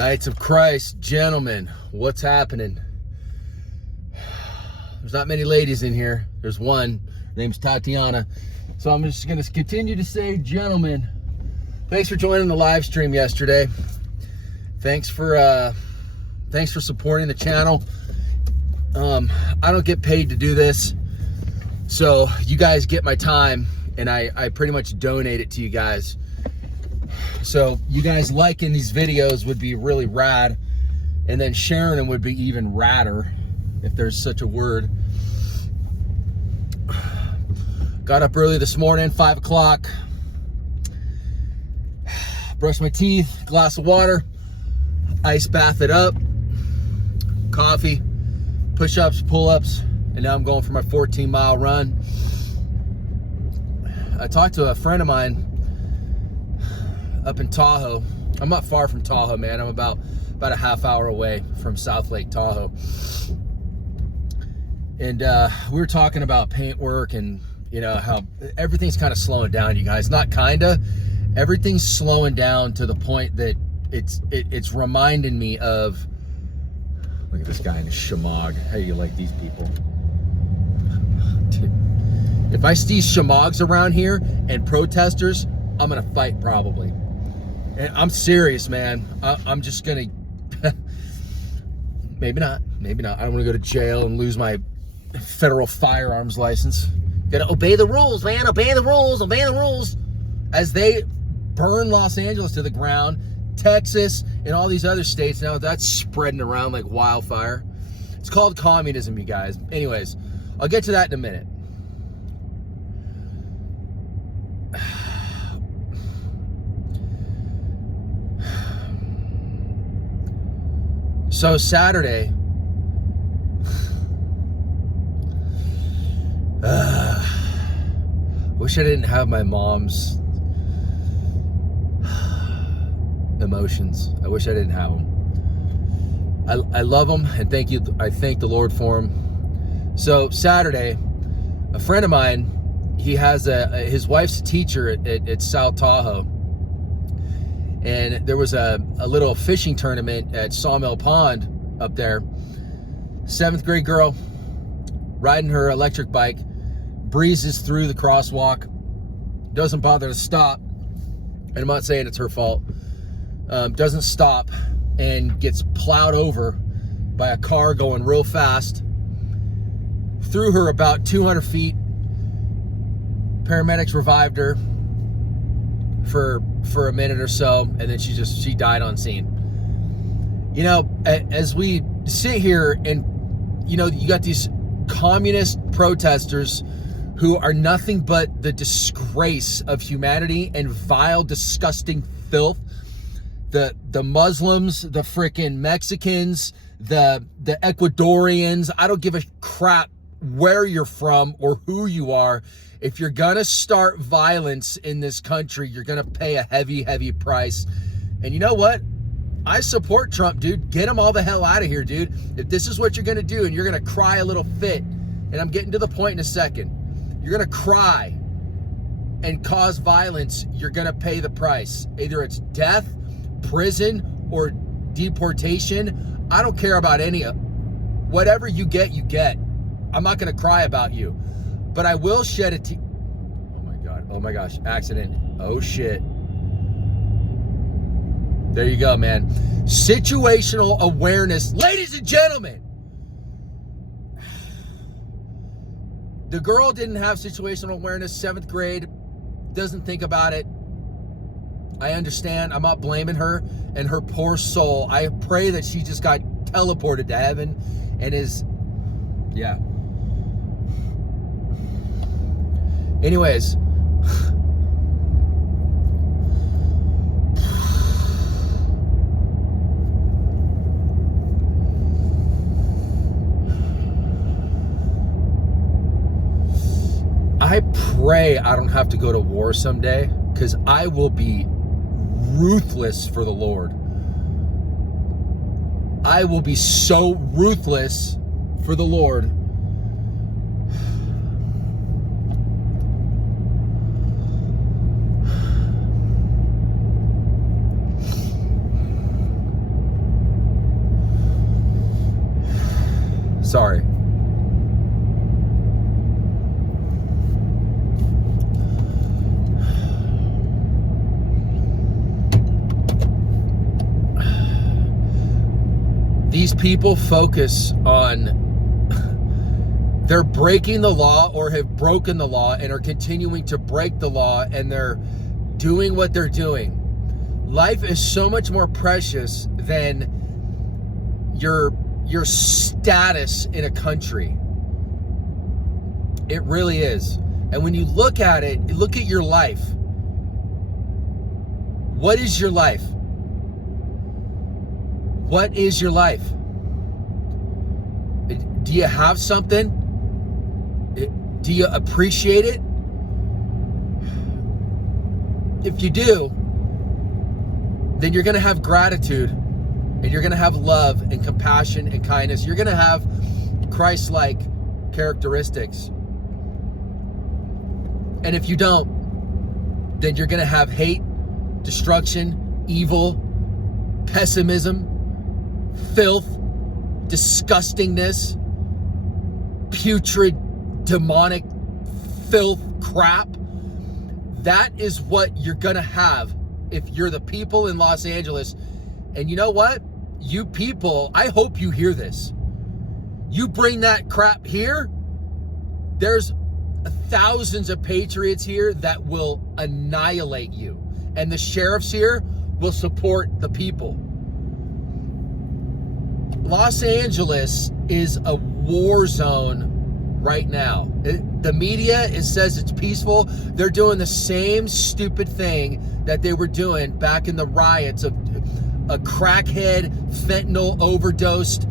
Knights of Christ, gentlemen, what's happening? There's not many ladies in here. There's one. Her name's Tatiana. So I'm just going to continue to say, gentlemen, thanks for joining the live stream yesterday. Thanks for supporting the channel. I don't get paid to do this, so you guys get my time, and I pretty much donate it to you guys. So you guys liking these videos would be really rad, and then sharing them would be even radder, if there's such a word. Got up early this morning, 5 o'clock. Brushed my teeth, glass of water, ice bath it up, coffee, push-ups, pull-ups, and now I'm going for my 14-mile run. I talked to a friend of mine up in Tahoe. I'm not far from Tahoe, man. I'm about a half hour away from South Lake Tahoe. And we were talking about paint work and, you know, how everything's kind of slowing down, you guys. Not kinda. Everything's slowing down to the point that it's reminding me of, look at this guy in his shamog. How do you like these people? Dude, if I see shamogs around here and protesters, I'm gonna fight probably. And I'm serious, man. I'm just gonna, maybe not. I don't wanna go to jail and lose my federal firearms license. Gotta obey the rules, man. Obey the rules, obey the rules. As they burn Los Angeles to the ground, Texas, and all these other states, now that's spreading around like wildfire. It's called communism, you guys. Anyways, I'll get to that in a minute. So Saturday, wish I didn't have my mom's emotions. I wish I didn't have them. I love them, and thank you. I thank the Lord for them. So Saturday, a friend of mine, he has his wife's a teacher at South Tahoe, and there was a little fishing tournament at Sawmill Pond up there. 7th grade girl riding her electric bike, breezes through the crosswalk, doesn't bother to stop, and I'm not saying it's her fault. Doesn't stop and gets plowed over by a car going real fast. Threw her about 200 feet. Paramedics revived her for a minute or so, and then she died on scene. You know, as we sit here and, you know, you got these communist protesters who are nothing but the disgrace of humanity and vile, disgusting filth. The Muslims, the freaking Mexicans, the Ecuadorians, I don't give a crap where you're from or who you are. If you're gonna start violence in this country, you're gonna pay a heavy, heavy price. And you know what? I support Trump, dude. Get him all the hell out of here, dude. If this is what you're gonna do and you're gonna cry a little fit, and I'm getting to the point in a second, you're gonna cry and cause violence, you're gonna pay the price. Either it's death, prison, or deportation. I don't care about any of whatever you get, you get. I'm not gonna cry about you, but I will shed a tear. Oh my God, oh my gosh, accident. Oh shit. There you go, man. Situational awareness. Ladies and gentlemen, the girl didn't have situational awareness, 7th grade, doesn't think about it. I understand. I'm not blaming her and her poor soul. I pray that she just got teleported to heaven and is, yeah. Anyways, I pray I don't have to go to war someday, because I will be ruthless for the Lord. I will be so ruthless for the Lord. Sorry. These people focus on they're breaking the law or have broken the law and are continuing to break the law, and they're doing what they're doing. Life is so much more precious than your status in a country. It really is. And when you look at it, look at your life. What is your life? What is your life? Do you have something? Do you appreciate it? If you do, then you're going to have gratitude, and you're going to have love and compassion and kindness. You're going to have Christ-like characteristics. And if you don't, then you're going to have hate, destruction, evil, pessimism, filth, disgustingness, putrid, demonic filth crap. That is what you're gonna have if you're the people in Los Angeles. And you know what? You people, I hope you hear this. You bring that crap here, there's thousands of patriots here that will annihilate you. And the sheriffs here will support the people. Los Angeles is a war zone right now. The media, it says it's peaceful. They're doing the same stupid thing that they were doing back in the riots of a crackhead, fentanyl overdosed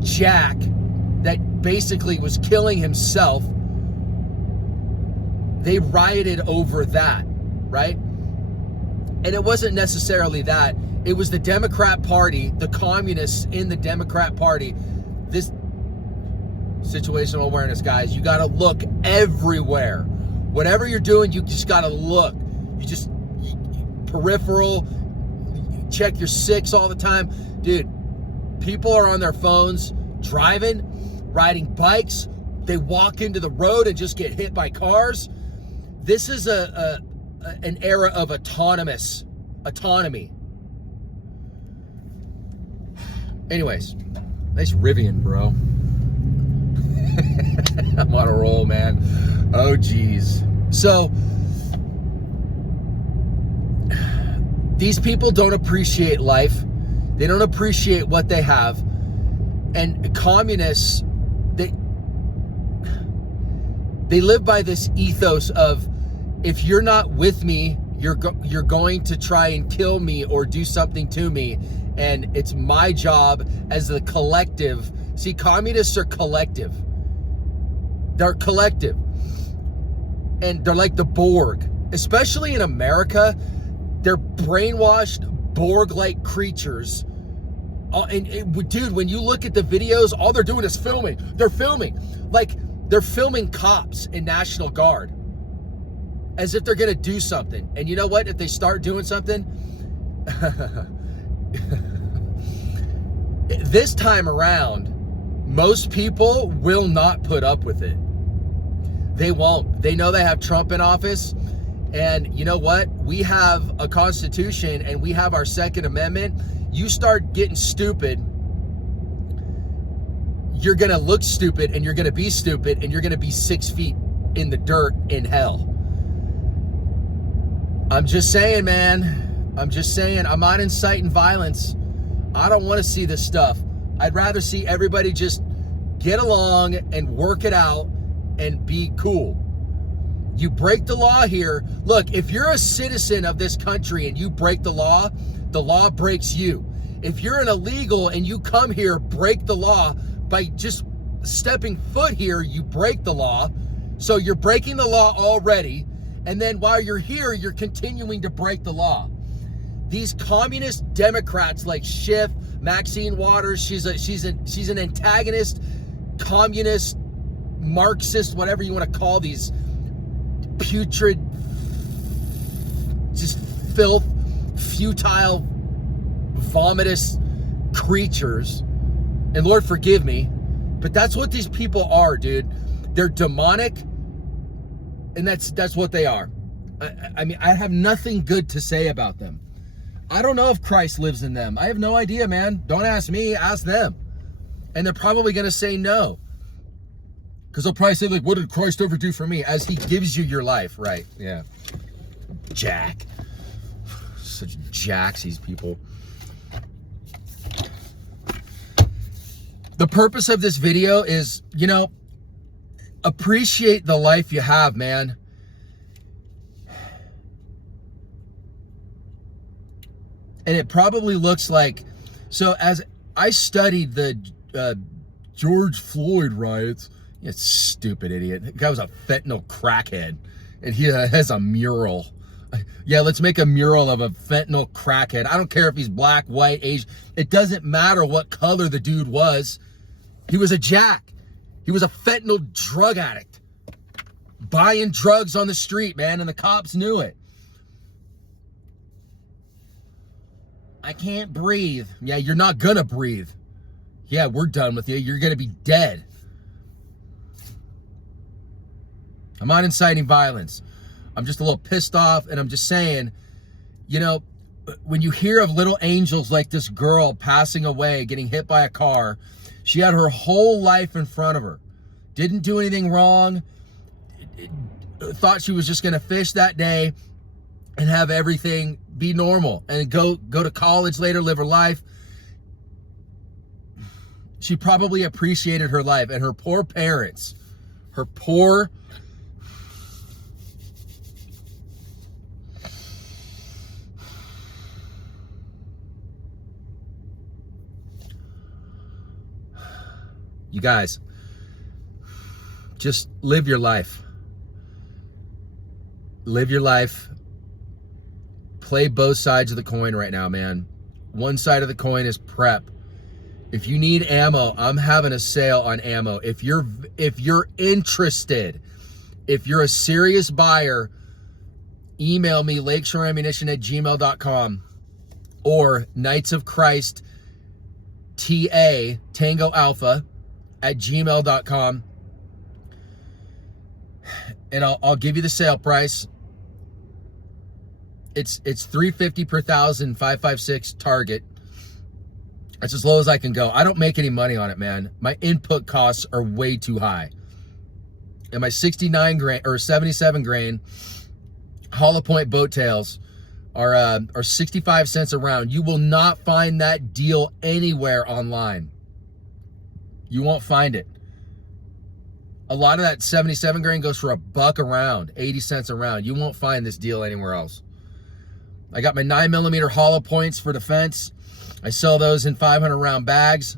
Jack that basically was killing himself. They rioted over that, right? And it wasn't necessarily that. It was the Democrat Party, the communists in the Democrat Party. This situational awareness, guys, you got to look everywhere. Whatever you're doing, you just got to look. Peripheral, check your six all the time. Dude, people are on their phones, driving, riding bikes. They walk into the road and just get hit by cars. This is an era of autonomy. Anyways, nice Rivian, bro. I'm on a roll, man. Oh, geez. So, these people don't appreciate life. They don't appreciate what they have. And communists, they live by this ethos of, if you're not with me, you're going to try and kill me or do something to me. And it's my job as the collective. See, communists are collective. They're collective. And they're like the Borg. Especially in America, they're brainwashed Borg-like creatures. Dude, when you look at the videos, all they're doing is filming. They're filming. Like, they're filming cops in National Guard. As if they're going to do something. And you know what? If they start doing something... this time around, most people will not put up with it. They won't. They know they have Trump in office. And you know what? We have a Constitution and we have our Second Amendment. You start getting stupid, you're going to look stupid, and you're going to be stupid, and you're going to be 6 feet in the dirt in hell. I'm just saying, man. I'm just saying. I'm not inciting violence. I don't want to see this stuff. I'd rather see everybody just get along and work it out and be cool. You break the law here. Look, if you're a citizen of this country and you break the law breaks you. If you're an illegal and you come here, break the law, by just stepping foot here, you break the law. So you're breaking the law already. And then while you're here, you're continuing to break the law. These communist Democrats like Schiff, Maxine Waters, she's an antagonist, communist, Marxist, whatever you want to call these putrid, just filth, futile, vomitous creatures. And Lord, forgive me, but that's what these people are, dude. They're demonic, and that's what they are. I mean, I have nothing good to say about them. I don't know if Christ lives in them. I have no idea, man. Don't ask me, ask them. And they're probably going to say no. Because they'll probably say, like, what did Christ ever do for me? As he gives you your life, right? Yeah. Jack. Such jacks, these people. The purpose of this video is, you know, appreciate the life you have, man. And it probably looks like, so as I studied the George Floyd riots, you stupid idiot. The guy was a fentanyl crackhead, and he has a mural. Yeah, let's make a mural of a fentanyl crackhead. I don't care if he's black, white, Asian. It doesn't matter what color the dude was. He was a jack. He was a fentanyl drug addict. Buying drugs on the street, man, and the cops knew it. I can't breathe. Yeah, you're not gonna breathe. Yeah, we're done with you. You're gonna be dead. I'm not inciting violence. I'm just a little pissed off, and I'm just saying, you know, when you hear of little angels like this girl passing away, getting hit by a car, she had her whole life in front of her. Didn't do anything wrong. Thought she was just gonna fish that day and have everything be normal and go to college later, live her life. She probably appreciated her life, and her poor parents, her poor, you guys, just live your life. Live your life. Play both sides of the coin right now, man. One side of the coin is prep. If you need ammo, I'm having a sale on ammo. If you're interested, if you're a serious buyer, email me lakeshoreammunition@gmail.com or Knights of Christ TA Tango Alpha @gmail.com, and I'll give you the sale price. It's $350 per 1,000, 5.56 target. That's as low as I can go. I don't make any money on it, man. My input costs are way too high. And my 69 grain or 77 grain hollow point boat tails are 65 cents a round. You will not find that deal anywhere online. You won't find it. A lot of that 77 grain goes for $1 a round, 80 cents a round. You won't find this deal anywhere else. I got my 9mm hollow points for defense. I sell those in 500 round bags.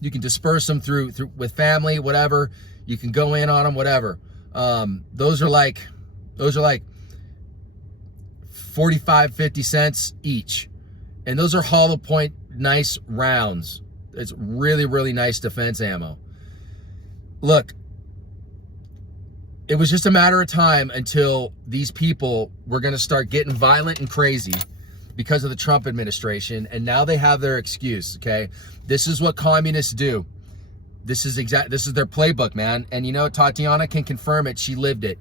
You can disperse them through with family, whatever. You can go in on them, whatever. Those are like 45, 50 cents each. And those are hollow point nice rounds. It's really, really nice defense ammo. Look, it was just a matter of time until these people were going to start getting violent and crazy because of the Trump administration, and now they have their excuse, okay? This is what communists do. This is their playbook, man. And you know, Tatiana can confirm it. She lived it.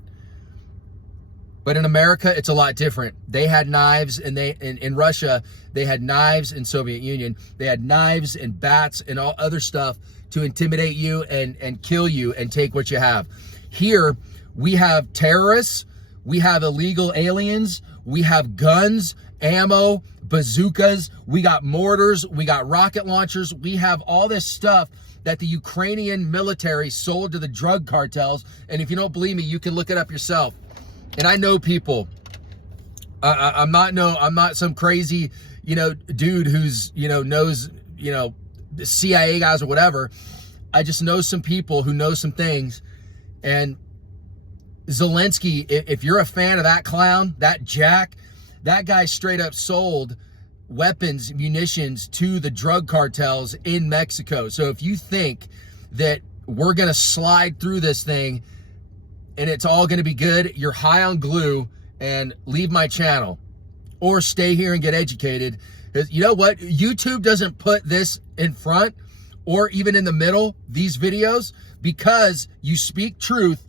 But in America, it's a lot different. They had knives, and in Russia, they had knives. In Soviet Union, they had knives and bats and all other stuff to intimidate you and kill you and take what you have. Here, we have terrorists, we have illegal aliens, we have guns, ammo, bazookas, we got mortars, we got rocket launchers, we have all this stuff that the Ukrainian military sold to the drug cartels. And if you don't believe me, you can look it up yourself. And I know people. I'm not some crazy, dude who's, knows, the CIA guys or whatever. I just know some people who know some things. And Zelensky, if you're a fan of that clown, that jack, that guy straight up sold weapons, munitions to the drug cartels in Mexico. So if you think that we're going to slide through this thing and it's all going to be good, you're high on glue, and leave my channel or stay here and get educated. You know what? YouTube doesn't put this in front or even in the middle, these videos, because you speak truth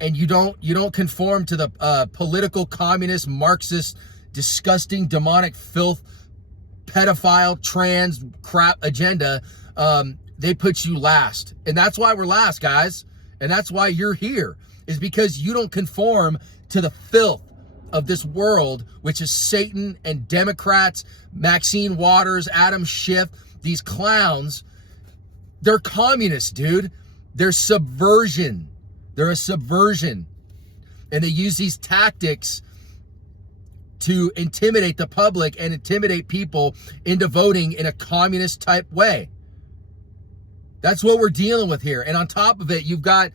and you don't conform to the political, communist, Marxist, disgusting, demonic filth, pedophile, trans crap agenda. They put you last. And that's why we're last, guys. And that's why you're here, is because you don't conform to the filth of this world, which is Satan and Democrats, Maxine Waters, Adam Schiff, these clowns. They're communists, dude. They're subversion. They're a subversion. And they use these tactics to intimidate the public and intimidate people into voting in a communist type way. That's what we're dealing with here. And on top of it, you've got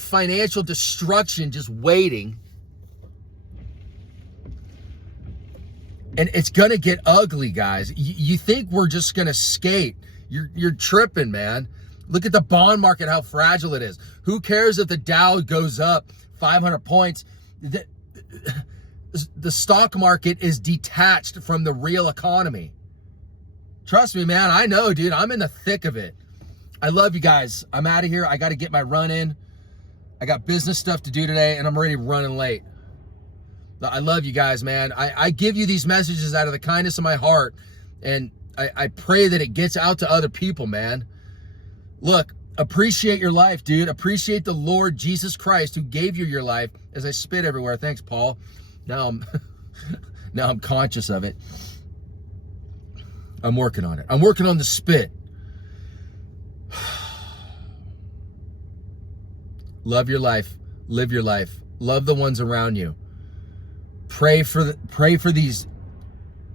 financial destruction just waiting. And it's going to get ugly, guys. You think we're just going to skate. You're tripping, man. Look at the bond market, how fragile it is. Who cares if the Dow goes up 500 points? The stock market is detached from the real economy. Trust me, man. I know, dude. I'm in the thick of it. I love you guys. I'm out of here. I got to get my run in. I got business stuff to do today, and I'm already running late. I love you guys, man. I give you these messages out of the kindness of my heart, and I pray that it gets out to other people, man. Look, appreciate your life, dude. Appreciate the Lord Jesus Christ who gave you your life. As I spit everywhere. Thanks, Paul. Now I'm conscious of it. I'm working on it. I'm working on the spit. Love your life. Live your life. Love the ones around you. Pray for these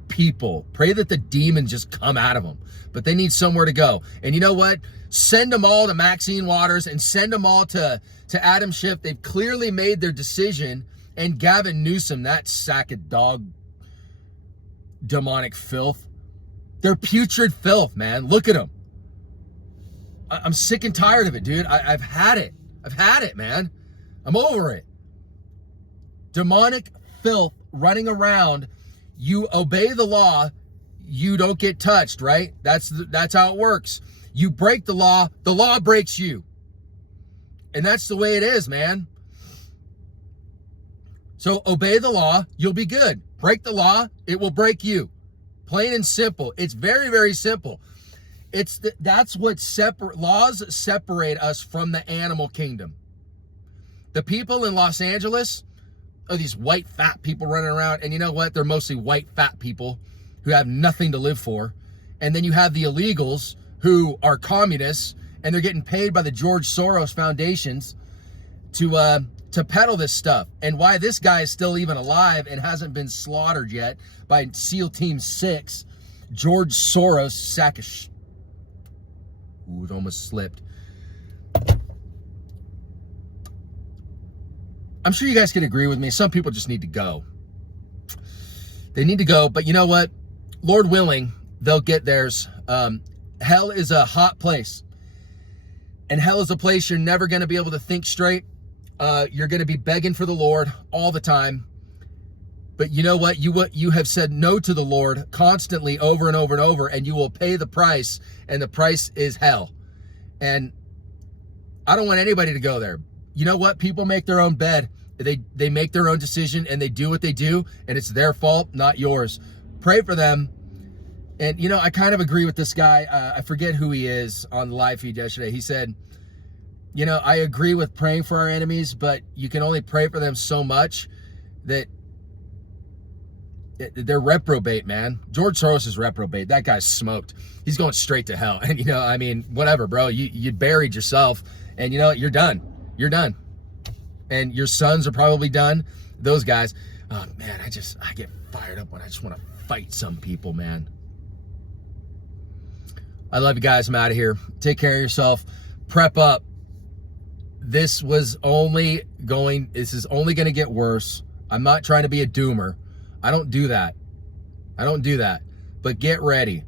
people. Pray that the demons just come out of them. But they need somewhere to go. And you know what? Send them all to Maxine Waters and send them all to Adam Schiff. They've clearly made their decision. And Gavin Newsom, that sack of dog demonic filth. They're putrid filth, man. Look at them. I'm sick and tired of it, dude. I've had it. I've had it, man. I'm over it. Demonic filth running around. You obey the law, you don't get touched, right? That's how it works. You break the law breaks you. And that's the way it is, man. So obey the law, you'll be good. Break the law, it will break you. Plain and simple. It's very, very simple. That's what laws separate us from the animal kingdom. The people in Los Angeles are these white fat people running around, and you know what? They're mostly white fat people who have nothing to live for. And then you have the illegals who are communists, and they're getting paid by the George Soros foundations to peddle this stuff. And why this guy is still even alive and hasn't been slaughtered yet by SEAL Team 6, George Soros, sack of Ooh, it almost slipped. I'm sure you guys can agree with me. Some people just need to go. They need to go, but you know what? Lord willing, they'll get theirs. Hell is a hot place. And hell is a place you're never going to be able to think straight. You're going to be begging for the Lord all the time. But you know what? You have said no to the Lord constantly over and over and over, and you will pay the price, and the price is hell. And I don't want anybody to go there. You know what? People make their own bed. They make their own decision, and they do what they do, and it's their fault, not yours. Pray for them. And, you know, I kind of agree with this guy. I forget who he is on the live feed yesterday. He said, you know, I agree with praying for our enemies, but you can only pray for them so much that they're reprobate, man. George Soros is reprobate. That guy's smoked. He's going straight to hell. And, you know, I mean, whatever, bro. You buried yourself, and, you know, you're done. You're done. And your sons are probably done. Those guys, oh, man, I get fired up when I just want to fight some people, man. I love you guys. I'm out of here. Take care of yourself. Prep up. This is only going to get worse. I'm not trying to be a doomer. I don't do that. But get ready.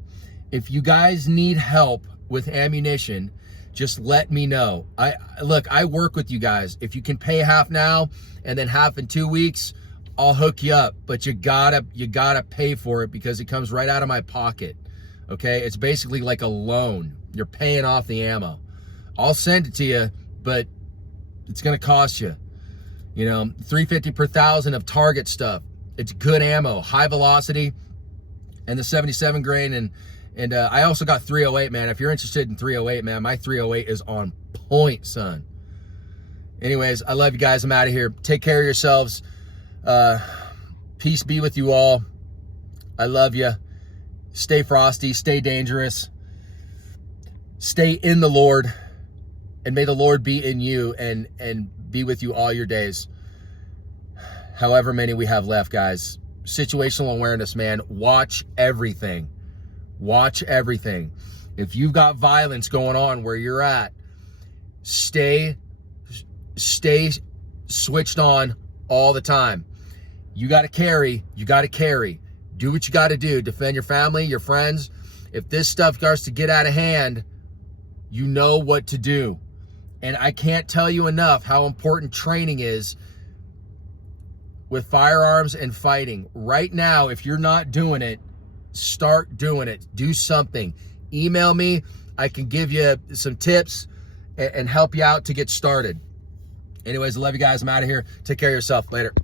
If you guys need help with ammunition, just let me know. I work with you guys. If you can pay half now and then half in 2 weeks, I'll hook you up. But you gotta pay for it because it comes right out of my pocket. Okay, it's basically like a loan. You're paying off the ammo. I'll send it to you, but it's going to cost you. You know, $350 per thousand of target stuff. It's good ammo, high velocity, and the 77 grain. And I also got 308, man. If you're interested in 308, man, my 308 is on point, son. Anyways, I love you guys. I'm out of here. Take care of yourselves. Peace be with you all. I love you. Stay frosty. Stay dangerous. Stay in the Lord. And may the Lord be in you and be with you all your days. However many we have left, guys. Situational awareness, man. Watch everything. Watch everything. If you've got violence going on where you're at, stay switched on all the time. You got to carry. You got to carry. Do what you got to do. Defend your family, your friends. If this stuff starts to get out of hand, you know what to do. And I can't tell you enough how important training is with firearms and fighting. Right now, if you're not doing it, start doing it. Do something. Email me. I can give you some tips and help you out to get started. Anyways, I love you guys. I'm out of here. Take care of yourself. Later.